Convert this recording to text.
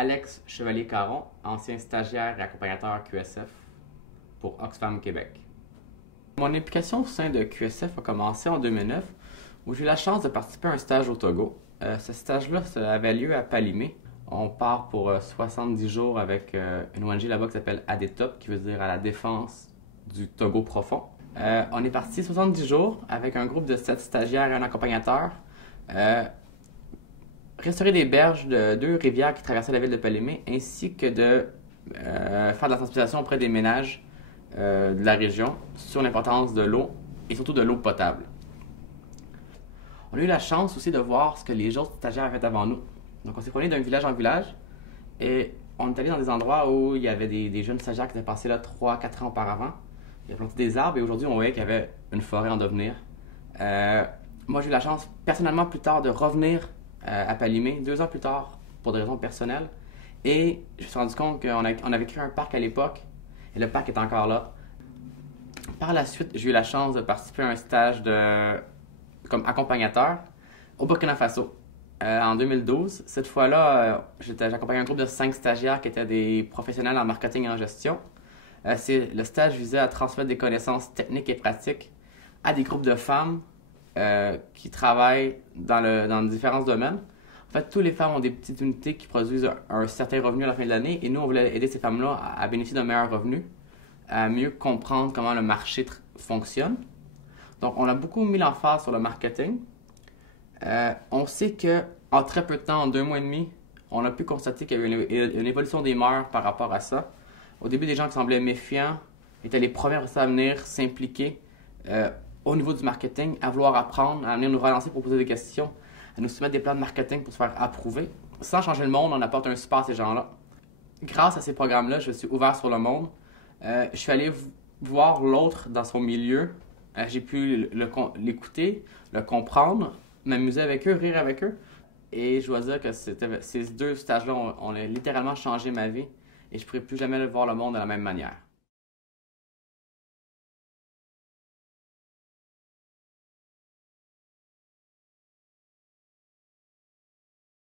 Alex Chevalier-Caron, ancien stagiaire et accompagnateur QSF pour Oxfam Québec. Mon implication au sein de QSF a commencé en 2009 où j'ai eu la chance de participer à un stage au Togo. Ce stage-là avait lieu à Palimé. On part pour 70 jours avec une ONG là-bas qui s'appelle ADETOP, qui veut dire à la défense du Togo profond. On est parti 70 jours avec un groupe de 7 stagiaires et un accompagnateur. Restaurer des berges de 2 rivières qui traversaient la ville de Palimé, ainsi que de faire de la sensibilisation auprès des ménages de la région sur l'importance de l'eau et surtout de l'eau potable. On a eu la chance aussi de voir ce que les autres stagiaires avaient fait avant nous. Donc on s'est promené d'un village en village et on est allé dans des endroits où il y avait des jeunes stagiaires qui étaient passés là 3-4 ans auparavant. Ils avaient planté des arbres et aujourd'hui on voyait qu'il y avait une forêt en devenir. Moi j'ai eu la chance personnellement plus tard de revenir à Palimé, 2 ans plus tard pour des raisons personnelles. Et je me suis rendu compte qu'on avait créé un parc à l'époque et le parc est encore là. Par la suite, j'ai eu la chance de participer à un stage comme accompagnateur au Burkina Faso en 2012. Cette fois-là, j'accompagnais un groupe de 5 stagiaires qui étaient des professionnels en marketing et en gestion. Le stage visait à transmettre des connaissances techniques et pratiques à des groupes de femmes qui travaillent dans différents domaines. En fait, toutes les femmes ont des petites unités qui produisent un certain revenu à la fin de l'année et nous, on voulait aider ces femmes-là à bénéficier d'un meilleur revenu, à mieux comprendre comment le marché fonctionne. Donc, on a beaucoup mis l'emphase sur le marketing. On sait qu'en très peu de temps, en 2 mois et demi, on a pu constater qu'il y avait une évolution des mœurs par rapport à ça. Au début, des gens qui semblaient méfiants étaient les premiers à venir s'impliquer au niveau du marketing, à vouloir apprendre, à venir nous relancer pour poser des questions, à nous soumettre des plans de marketing pour se faire approuver. Sans changer le monde, on apporte un support à ces gens-là. Grâce à ces programmes-là, je suis ouvert sur le monde. Je suis allé voir l'autre dans son milieu. J'ai pu l'écouter, le comprendre, m'amuser avec eux, rire avec eux. Et je dois dire que ces 2 stages-là ont littéralement changé ma vie. Et je ne pourrai plus jamais voir le monde de la même manière.